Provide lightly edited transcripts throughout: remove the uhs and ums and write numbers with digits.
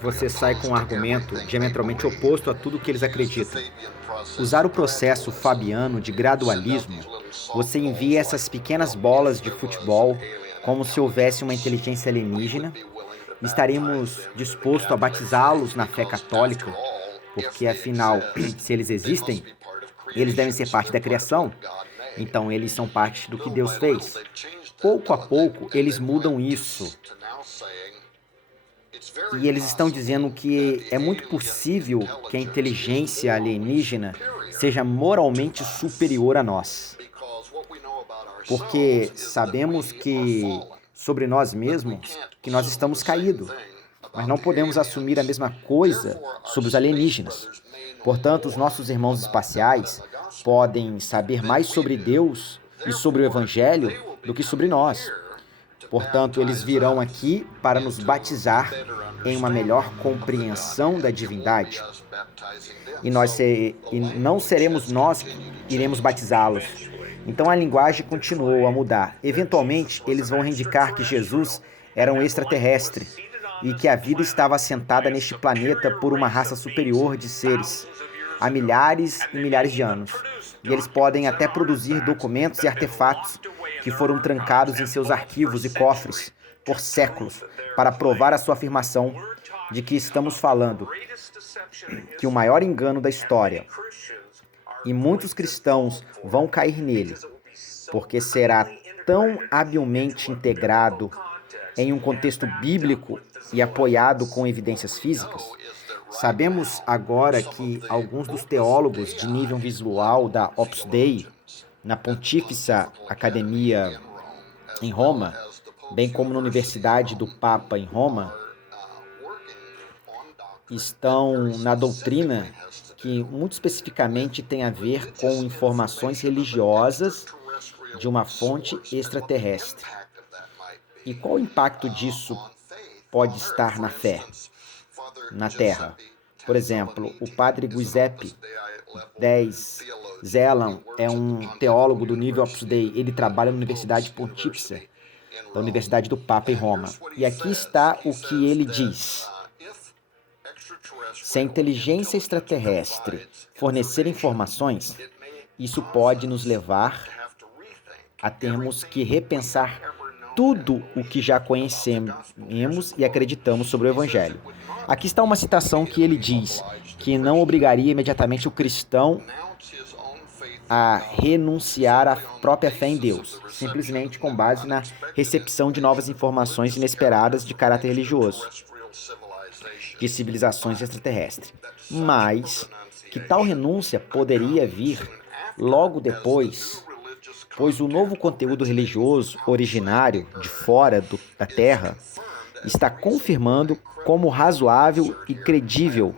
você sai com um argumento diametralmente oposto a tudo que eles acreditam. Usar o processo fabiano de gradualismo, você envia essas pequenas bolas de futebol como se houvesse uma inteligência alienígena. Estaremos dispostos a batizá-los na fé católica, porque afinal, se eles existem, eles devem ser parte da criação, então eles são parte do que Deus fez. Pouco a pouco, eles mudam isso. E eles estão dizendo que é muito possível que a inteligência alienígena seja moralmente superior a nós. Porque sabemos que sobre nós mesmos, que nós estamos caídos. Mas não podemos assumir a mesma coisa sobre os alienígenas. Portanto, os nossos irmãos espaciais podem saber mais sobre Deus e sobre o Evangelho do que sobre nós. Portanto, eles virão aqui para nos batizar em uma melhor compreensão da divindade. E não seremos nós que iremos batizá-los. Então a linguagem continuou a mudar. Eventualmente, eles vão indicar que Jesus era um extraterrestre e que a vida estava assentada neste planeta por uma raça superior de seres há milhares e milhares de anos. E eles podem até produzir documentos e artefatos que foram trancados em seus arquivos e cofres por séculos para provar a sua afirmação de que estamos falando que o maior engano da história, e muitos cristãos vão cair nele, porque será tão habilmente integrado em um contexto bíblico e apoiado com evidências físicas. Sabemos agora que alguns dos teólogos de nível visual da Opus Dei, na Pontífice Academia em Roma, bem como na Universidade do Papa em Roma, estão na doutrina que muito especificamente tem a ver com informações religiosas de uma fonte extraterrestre. E qual o impacto disso pode estar na fé, na Terra? Por exemplo, o padre Giuseppe Zelan é um teólogo do nível Opus Dei. Ele trabalha na Universidade Pontífice, da Universidade do Papa em Roma. E aqui está o que ele diz. Se a inteligência extraterrestre fornecer informações, isso pode nos levar a termos que repensar tudo o que já conhecemos e acreditamos sobre o Evangelho. Aqui está uma citação que ele diz que não obrigaria imediatamente o cristão a renunciar à própria fé em Deus, simplesmente com base na recepção de novas informações inesperadas de caráter religioso, de civilizações extraterrestres. Mas que tal renúncia poderia vir logo depois, pois o novo conteúdo religioso originário de fora da Terra está confirmando como razoável e credível.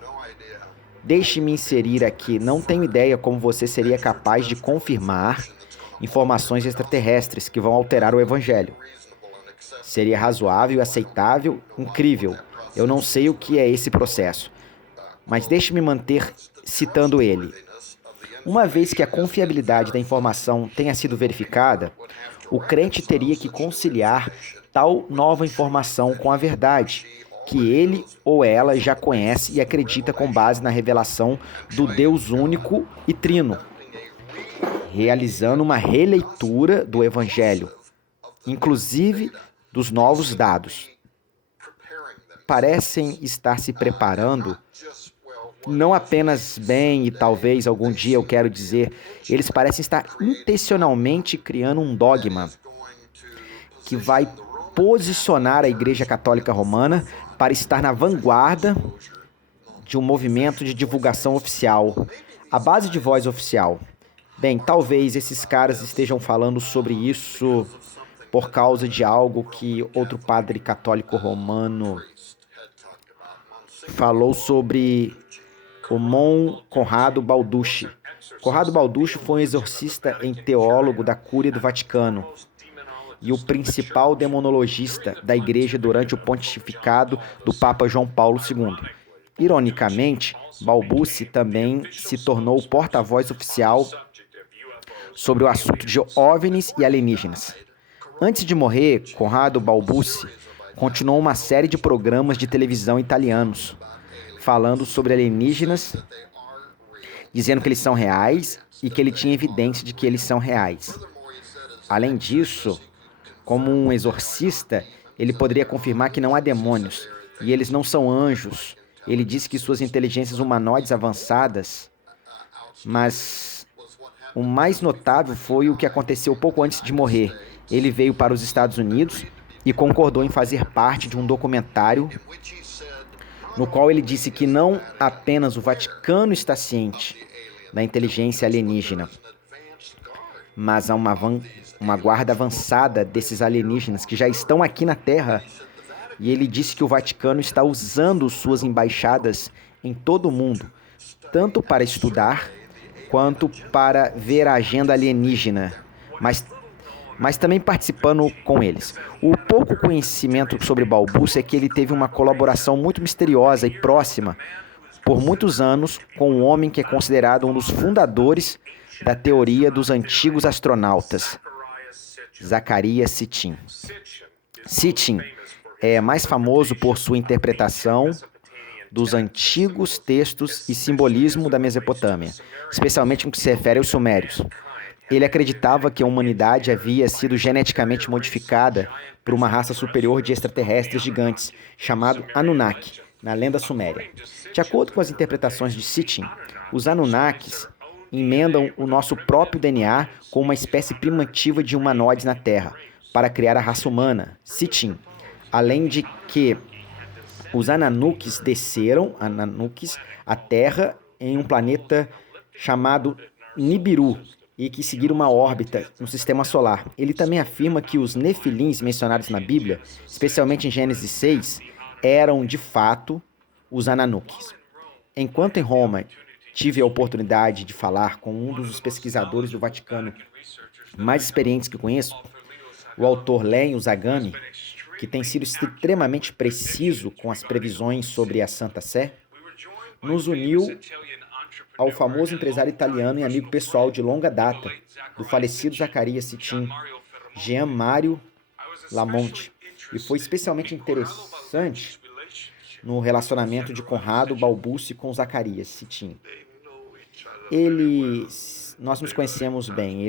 Deixe-me inserir aqui, não tenho ideia como você seria capaz de confirmar informações extraterrestres que vão alterar o Evangelho. Seria razoável, aceitável, incrível. Eu não sei o que é esse processo, mas deixe-me manter citando ele. Uma vez que a confiabilidade da informação tenha sido verificada, o crente teria que conciliar tal nova informação com a verdade, que ele ou ela já conhece e acredita com base na revelação do Deus único e trino, realizando uma releitura do Evangelho, inclusive dos novos dados. Parecem estar se preparando, não apenas bem, e talvez algum dia eu quero dizer, eles parecem estar intencionalmente criando um dogma que vai posicionar a Igreja Católica Romana para estar na vanguarda de um movimento de divulgação oficial, a base de voz oficial. Bem, talvez esses caras estejam falando sobre isso por causa de algo que outro padre católico romano falou sobre o Mon Conrado Balducci. Conrado Balducci foi um exorcista e teólogo da Cúria do Vaticano e o principal demonologista da Igreja durante o pontificado do Papa João Paulo II. Ironicamente, Balducci também se tornou o porta-voz oficial sobre o assunto de OVNIs e alienígenas. Antes de morrer, Conrado Balducci continuou uma série de programas de televisão italianos, falando sobre alienígenas, dizendo que eles são reais e que ele tinha evidência de que eles são reais. Além disso, como um exorcista, ele poderia confirmar que não há demônios e eles não são anjos. Ele disse que suas inteligências humanoides avançadas, mas o mais notável foi o que aconteceu pouco antes de morrer. Ele veio para os Estados Unidos e concordou em fazer parte de um documentário no qual ele disse que não apenas o Vaticano está ciente da inteligência alienígena, mas há uma guarda avançada desses alienígenas que já estão aqui na Terra. E ele disse que o Vaticano está usando suas embaixadas em todo o mundo, tanto para estudar quanto para ver a agenda alienígena, mas também participando com eles. O pouco conhecimento sobre Balbúcio é que ele teve uma colaboração muito misteriosa e próxima por muitos anos com um homem que é considerado um dos fundadores da teoria dos antigos astronautas, Zecharia Sitchin. Sitchin é mais famoso por sua interpretação dos antigos textos e simbolismo da Mesopotâmia, especialmente no que se refere aos sumérios. Ele acreditava que a humanidade havia sido geneticamente modificada por uma raça superior de extraterrestres gigantes, chamado Anunnaki, na lenda suméria. De acordo com as interpretações de Sitchin, os Anunnakis emendam o nosso próprio DNA com uma espécie primitiva de humanoides na Terra, para criar a raça humana, Sitchin. Além de que os Ananukkis desceram à Terra em um planeta chamado Nibiru e que seguiram uma órbita no sistema solar. Ele também afirma que os Nefilins mencionados na Bíblia, especialmente em Gênesis 6, eram de fato os Ananukkis. Enquanto em Roma tive a oportunidade de falar com um dos pesquisadores do Vaticano mais experientes que conheço, o autor Lenio Zagami, que tem sido extremamente preciso com as previsões sobre a Santa Sé, nos uniu ao famoso empresário italiano e amigo pessoal de longa data do falecido Zecharia Sitchin, Jean Mario Lamonte, e foi especialmente interessante no relacionamento de Conrado Balbúcio com Zecharia Sitchin. Nós nos conhecemos bem,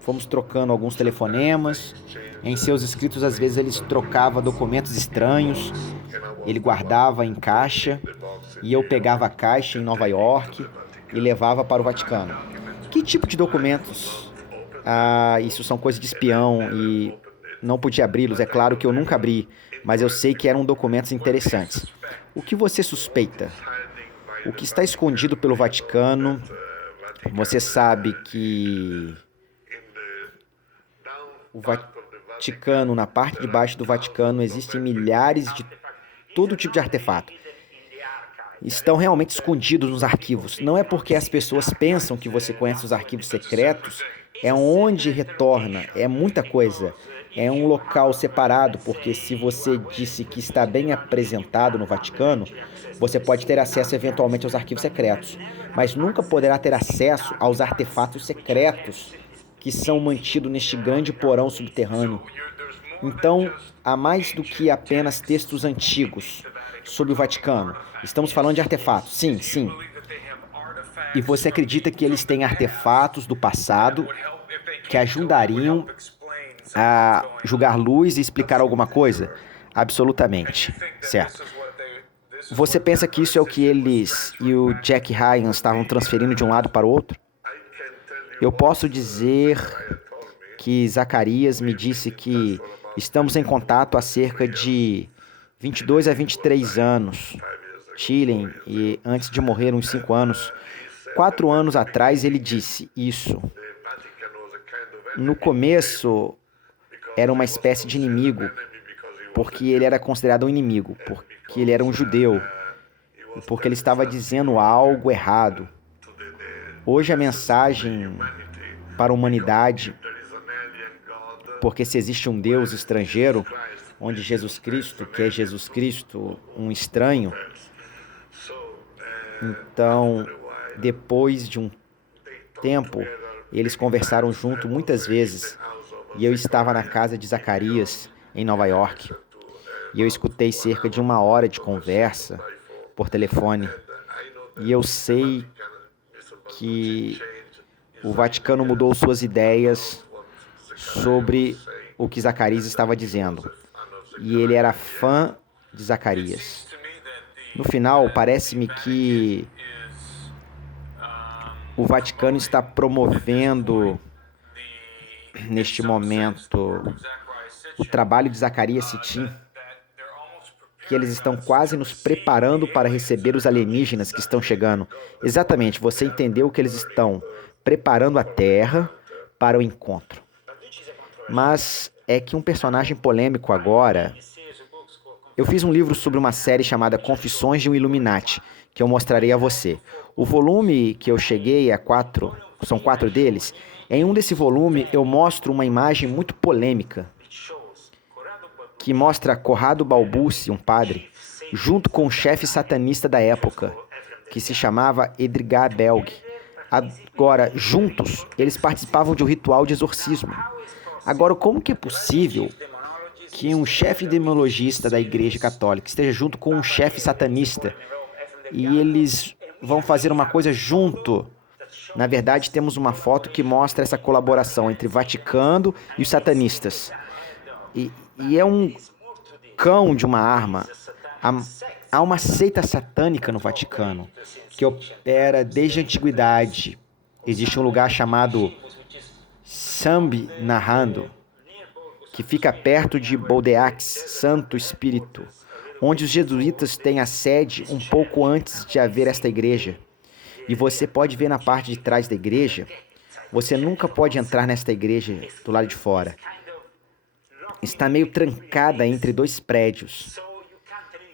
fomos trocando alguns telefonemas. Em seus escritos, às vezes, eles trocavam documentos estranhos. Ele guardava em caixa e eu pegava a caixa em Nova York e levava para o Vaticano. Que tipo de documentos? Isso são coisas de espião e não podia abri-los. É claro que eu nunca abri, mas eu sei que eram documentos interessantes. O que você suspeita? O que está escondido pelo Vaticano? Você sabe que o Vaticano, na parte de baixo do Vaticano, existem milhares de todo tipo de artefato. Estão realmente escondidos nos arquivos. Não é porque as pessoas pensam que você conhece os arquivos secretos, é onde retorna, é muita coisa. É um local separado, porque se você disse que está bem apresentado no Vaticano, você pode ter acesso eventualmente aos arquivos secretos, mas nunca poderá ter acesso aos artefatos secretos que são mantidos neste grande porão subterrâneo. Então, há mais do que apenas textos antigos sobre o Vaticano. Estamos falando de artefatos, sim, sim. E você acredita que eles têm artefatos do passado que ajudariam a jogar luz e explicar alguma coisa? Absolutamente, certo. Você pensa que isso é o que eles e o Jack Ryan estavam transferindo de um lado para o outro? Eu posso dizer que Zacarias me disse que estamos em contato há cerca de 22 a 23 anos. Tillen, e antes de morrer, uns 5 anos. 4 anos atrás ele disse isso. No começo, era uma espécie de inimigo, porque ele era considerado um inimigo, porque ele era um judeu, e porque ele estava dizendo algo errado. Hoje a mensagem para a humanidade, porque se existe um Deus estrangeiro, onde Jesus Cristo, que é Jesus Cristo, um estranho, então, depois de um tempo, eles conversaram junto muitas vezes, e eu estava na casa de Zacarias, em Nova York. E eu escutei cerca de 1 hora de conversa por telefone. E eu sei que o Vaticano mudou suas ideias sobre o que Zacarias estava dizendo. E ele era fã de Zacarias. No final, parece-me que o Vaticano está promovendo, neste momento, o trabalho de Zacarias Sitchin, que eles estão quase nos preparando para receber os alienígenas que estão chegando. Exatamente, você entendeu que eles estão preparando a Terra para o encontro. Mas é que um personagem polêmico agora... Eu fiz um livro sobre uma série chamada Confissões de um Illuminati, que eu mostrarei a você. O volume que eu cheguei a 4, são 4 deles. Em um desse volume eu mostro uma imagem muito polêmica, que mostra Corrado Balbucci, um padre, junto com o chefe satanista da época, que se chamava Edgar Belg. Agora, juntos, eles participavam de um ritual de exorcismo. Agora, como que é possível que um chefe demologista da Igreja Católica esteja junto com um chefe satanista e eles vão fazer uma coisa junto? Na verdade, temos uma foto que mostra essa colaboração entre o Vaticano e os satanistas. E é um cão de uma arma. Há uma seita satânica no Vaticano que opera desde a antiguidade. Existe um lugar chamado Sambi Narrando, que fica perto de Boldeax, Santo Espírito, onde os jesuítas têm a sede um pouco antes de haver esta igreja. E você pode ver na parte de trás da igreja, você nunca pode entrar nesta igreja do lado de fora. Está meio trancada entre 2 prédios.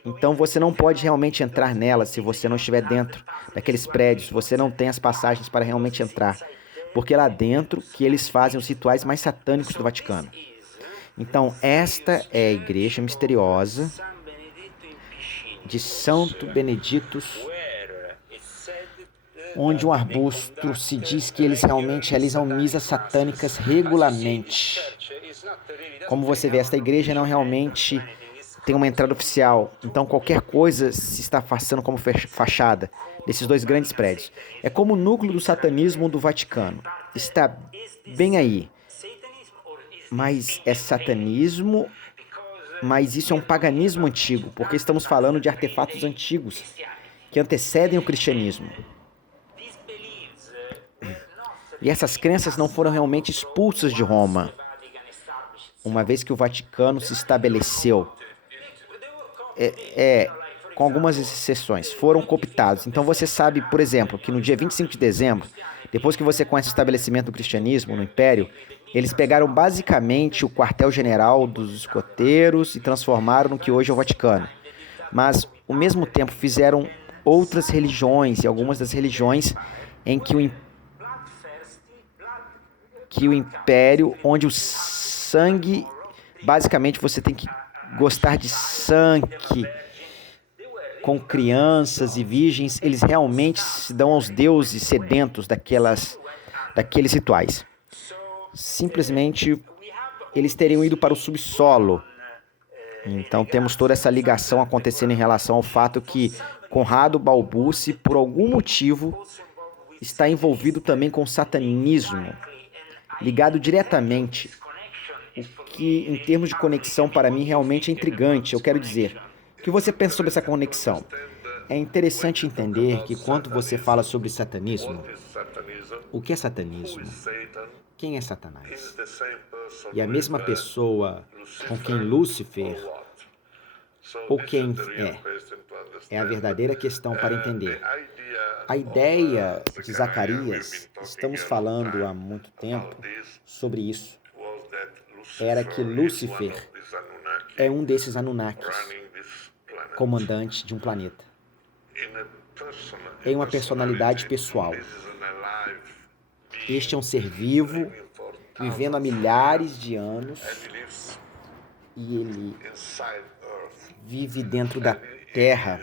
Então você não pode realmente entrar nela se você não estiver dentro daqueles prédios. Você não tem as passagens para realmente entrar. Porque é lá dentro que eles fazem os rituais mais satânicos do Vaticano. Então, esta é a igreja misteriosa de Santo Benedictus, onde um arbusto se diz que eles realmente realizam missas satânicas regularmente. Como você vê, esta igreja não realmente tem uma entrada oficial, então qualquer coisa se está passando como fachada desses 2 grandes prédios. É como o núcleo do satanismo do Vaticano. Está bem aí. Mas é satanismo, mas isso é um paganismo antigo, porque estamos falando de artefatos antigos que antecedem o cristianismo. E essas crenças não foram realmente expulsas de Roma, uma vez que o Vaticano se estabeleceu. Com algumas exceções, foram cooptados. Então você sabe, por exemplo, que no dia 25 de dezembro, depois que você conhece o estabelecimento do cristianismo no Império, eles pegaram basicamente o quartel-general dos escoteiros e transformaram no que hoje é o Vaticano. Mas, ao mesmo tempo, fizeram outras religiões, e algumas das religiões em que o Império, onde o sangue, basicamente você tem que gostar de sangue, com crianças e virgens, eles realmente se dão aos deuses sedentos daqueles rituais. Simplesmente, eles teriam ido para o subsolo. Então, temos toda essa ligação acontecendo em relação ao fato que Corrado Balbucci, por algum motivo, está envolvido também com o satanismo, ligado diretamente. O que, em termos de conexão, para mim, realmente é intrigante. Eu quero dizer, o que você pensa sobre essa conexão? É interessante entender que quando você fala sobre satanismo, o que é satanismo? Quem é Satanás? E a mesma pessoa com quem Lúcifer, ou quem é a verdadeira questão para entender. A ideia de Zacarias, estamos falando há muito tempo sobre isso, era que Lúcifer é um desses Anunnakis, comandante de um planeta. Em uma personalidade pessoal. Este é um ser vivo, vivendo há milhares de anos, e ele vive dentro da terra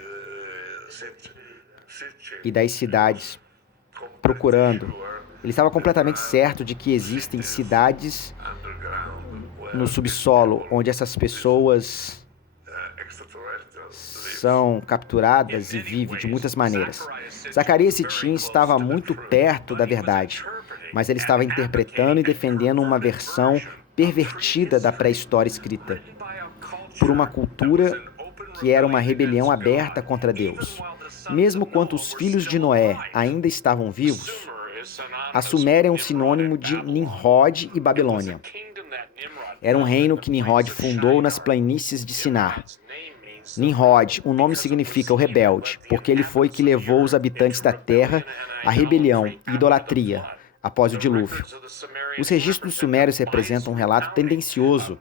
e das cidades, procurando. Ele estava completamente certo de que existem cidades no subsolo, onde essas pessoas são capturadas e vivem de muitas maneiras. Zacarias Sitchin estava muito perto da verdade, mas ele estava interpretando e defendendo uma versão pervertida da pré-história escrita por uma cultura que era uma rebelião aberta contra Deus. Mesmo quando os filhos de Noé ainda estavam vivos, a Suméria é um sinônimo de Nimrod e Babilônia. Era um reino que Nimrod fundou nas planícies de Sinar. Nimrod, o nome significa o rebelde, porque ele foi que levou os habitantes da terra à rebelião e idolatria após o dilúvio. Os registros sumérios representam um relato tendencioso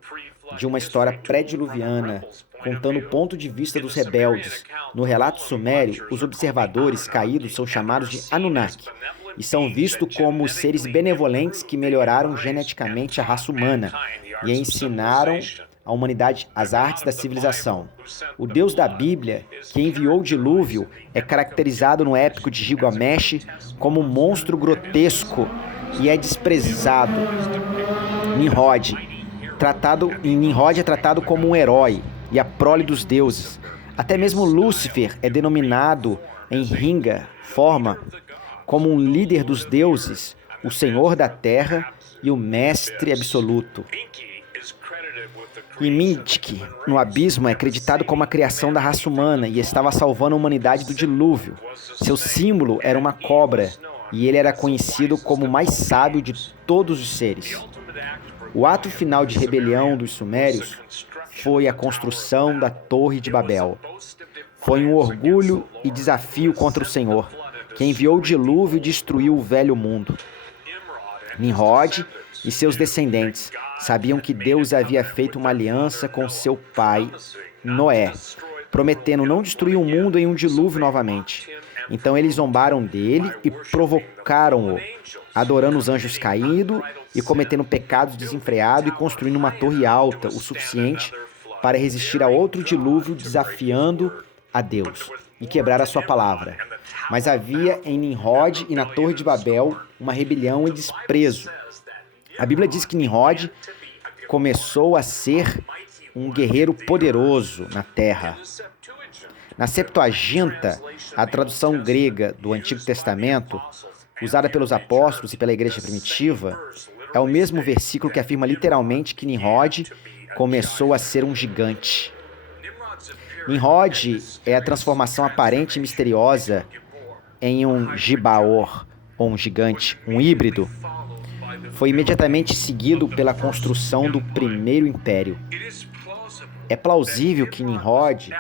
de uma história pré-diluviana, contando o ponto de vista dos rebeldes. No relato sumério, os observadores caídos são chamados de Anunnaki e são vistos como seres benevolentes que melhoraram geneticamente a raça humana e ensinaram à humanidade as artes da civilização. O Deus da Bíblia, que enviou o dilúvio, é caracterizado no épico de Gilgamesh como um monstro grotesco e é desprezado. Nimrod é tratado como um herói e a prole dos deuses. Até mesmo Lúcifer é denominado em Ringa forma como um líder dos deuses, o senhor da terra e o mestre absoluto. E Mintik, no abismo, é acreditado como a criação da raça humana e estava salvando a humanidade do dilúvio. Seu símbolo era uma cobra e ele era conhecido como o mais sábio de todos os seres. O ato final de rebelião dos sumérios foi a construção da Torre de Babel. Foi um orgulho e desafio contra o Senhor, que enviou o dilúvio e destruiu o velho mundo. Nimrod e seus descendentes sabiam que Deus havia feito uma aliança com seu pai, Noé, prometendo não destruir o mundo em um dilúvio novamente. Então eles zombaram dele e provocaram-o, adorando os anjos caídos e cometendo pecados desenfreados e construindo uma torre alta o suficiente para resistir a outro dilúvio, desafiando a Deus e quebrar a sua palavra. Mas havia em Nimrod e na Torre de Babel uma rebelião e desprezo. A Bíblia diz que Nimrod começou a ser um guerreiro poderoso na terra. Na Septuaginta, a tradução grega do Antigo Testamento, usada pelos apóstolos e pela igreja primitiva, é o mesmo versículo que afirma literalmente que Nimrod começou a ser um gigante. Nimrod é a transformação aparente e misteriosa em um Gibaor, ou um gigante, um híbrido. Foi imediatamente seguido pela construção do primeiro império. É plausível que Nimrod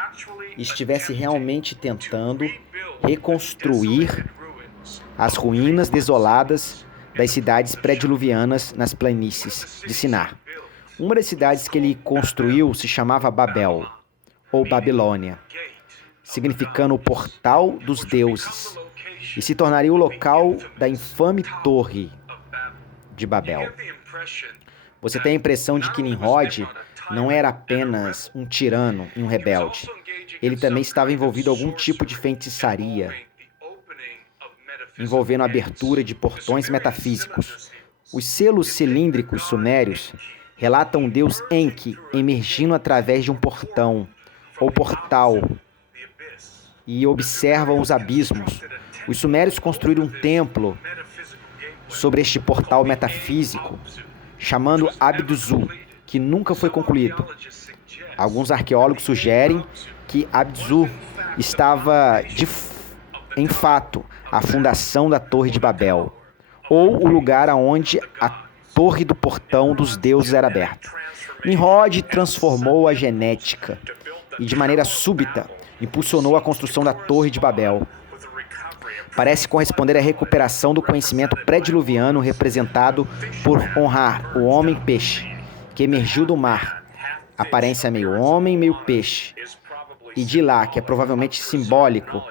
estivesse realmente tentando reconstruir as ruínas desoladas das cidades pré-diluvianas nas planícies de Sinar. Uma das cidades que ele construiu se chamava Babel, ou Babilônia, significando o portal dos deuses, e se tornaria o local da infame Torre de Babel. Você tem a impressão de que Nimrod não era apenas um tirano e um rebelde. Ele também estava envolvido em algum tipo de feitiçaria, envolvendo a abertura de portões metafísicos. Os selos cilíndricos sumérios relatam um deus Enki emergindo através de um portão, ou portal, e observam os abismos. Os sumérios construíram um templo sobre este portal metafísico, chamando Abduzu, que nunca foi concluído. Alguns arqueólogos sugerem que Abduzu estava, em fato, a fundação da Torre de Babel, ou o lugar aonde a torre do portão dos deuses era aberta. Nimrod transformou a genética e, de maneira súbita, impulsionou a construção da Torre de Babel. Parece corresponder à recuperação do conhecimento pré-diluviano representado por honrar o homem-peixe, que emergiu do mar, aparência meio homem, meio peixe, e de lá, que é provavelmente simbólico,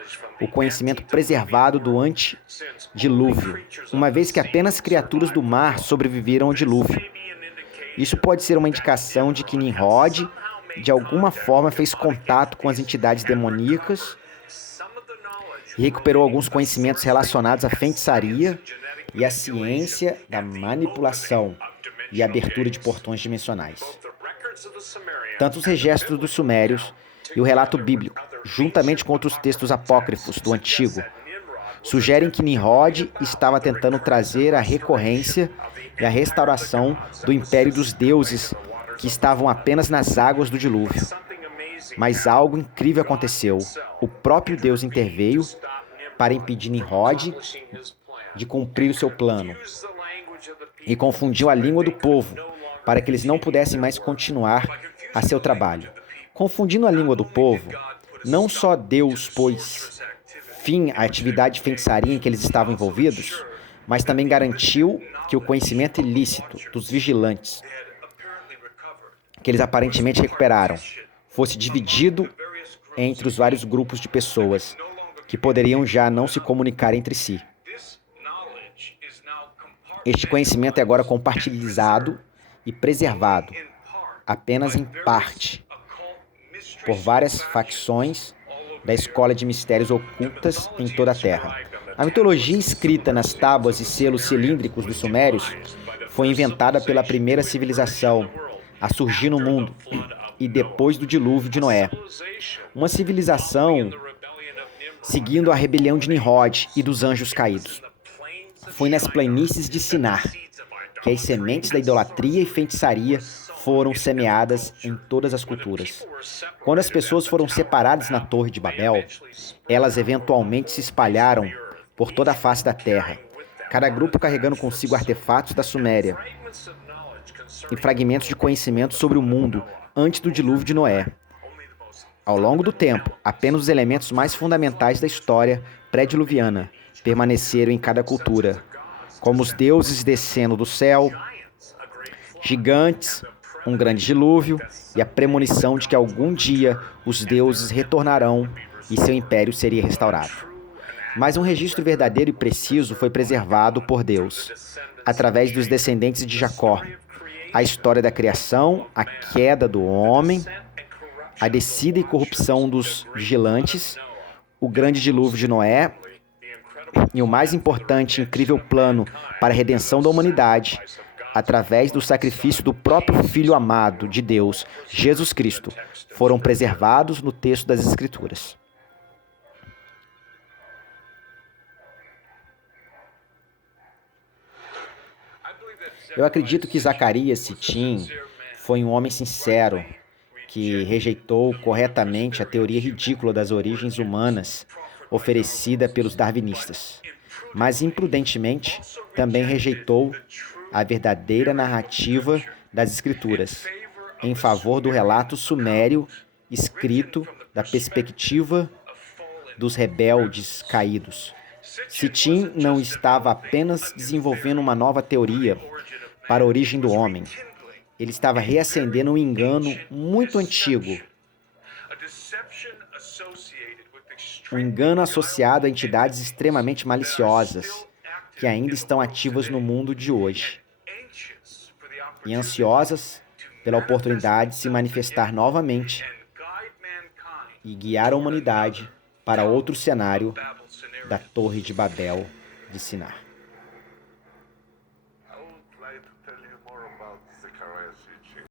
o conhecimento preservado do antedilúvio, uma vez que apenas criaturas do mar sobreviveram ao dilúvio. Isso pode ser uma indicação de que Nimrod, de alguma forma, fez contato com as entidades demoníacas e recuperou alguns conhecimentos relacionados à feitiçaria e à ciência da manipulação, e abertura de portões dimensionais. Tanto os registros dos sumérios e o relato bíblico, juntamente com outros textos apócrifos do Antigo, sugerem que Nimrod estava tentando trazer a recorrência e a restauração do império dos deuses que estavam apenas nas águas do dilúvio. Mas algo incrível aconteceu. O próprio Deus interveio para impedir Nimrod de cumprir o seu plano e confundiu a língua do povo para que eles não pudessem mais continuar a seu trabalho. Confundindo a língua do povo, não só Deus pôs fim à atividade de feitiçaria em que eles estavam envolvidos, mas também garantiu que o conhecimento ilícito dos vigilantes, que eles aparentemente recuperaram, fosse dividido entre os vários grupos de pessoas que poderiam já não se comunicar entre si. Este conhecimento é agora compartilhado e preservado, apenas em parte, por várias facções da escola de mistérios ocultas em toda a Terra. A mitologia escrita nas tábuas e selos cilíndricos dos sumérios foi inventada pela primeira civilização a surgir no mundo e depois do dilúvio de Noé. Uma civilização seguindo a rebelião de Nimrod e dos anjos caídos. Foi nas planícies de Sinar que as sementes da idolatria e feitiçaria foram semeadas em todas as culturas. Quando as pessoas foram separadas na Torre de Babel, elas eventualmente se espalharam por toda a face da terra, cada grupo carregando consigo artefatos da Suméria e fragmentos de conhecimento sobre o mundo antes do dilúvio de Noé. Ao longo do tempo, apenas os elementos mais fundamentais da história pré-diluviana permaneceram em cada cultura, como os deuses descendo do céu, gigantes, um grande dilúvio e a premonição de que algum dia os deuses retornarão e seu império seria restaurado. Mas um registro verdadeiro e preciso foi preservado por Deus, através dos descendentes de Jacó. A história da criação, a queda do homem, a descida e corrupção dos vigilantes, o grande dilúvio de Noé e o mais importante e incrível plano para a redenção da humanidade, através do sacrifício do próprio Filho amado de Deus, Jesus Cristo, foram preservados no texto das Escrituras. Eu acredito que Zacarias Sitchin foi um homem sincero que rejeitou corretamente a teoria ridícula das origens humanas oferecida pelos darwinistas, mas imprudentemente também rejeitou a verdadeira narrativa das Escrituras, em favor do relato sumério escrito da perspectiva dos rebeldes caídos. Sitchin não estava apenas desenvolvendo uma nova teoria para a origem do homem. Ele estava reacendendo um engano muito antigo, um engano associado a entidades extremamente maliciosas que ainda estão ativas no mundo de hoje e ansiosas pela oportunidade de se manifestar novamente e guiar a humanidade para outro cenário da Torre de Babel de Sinar.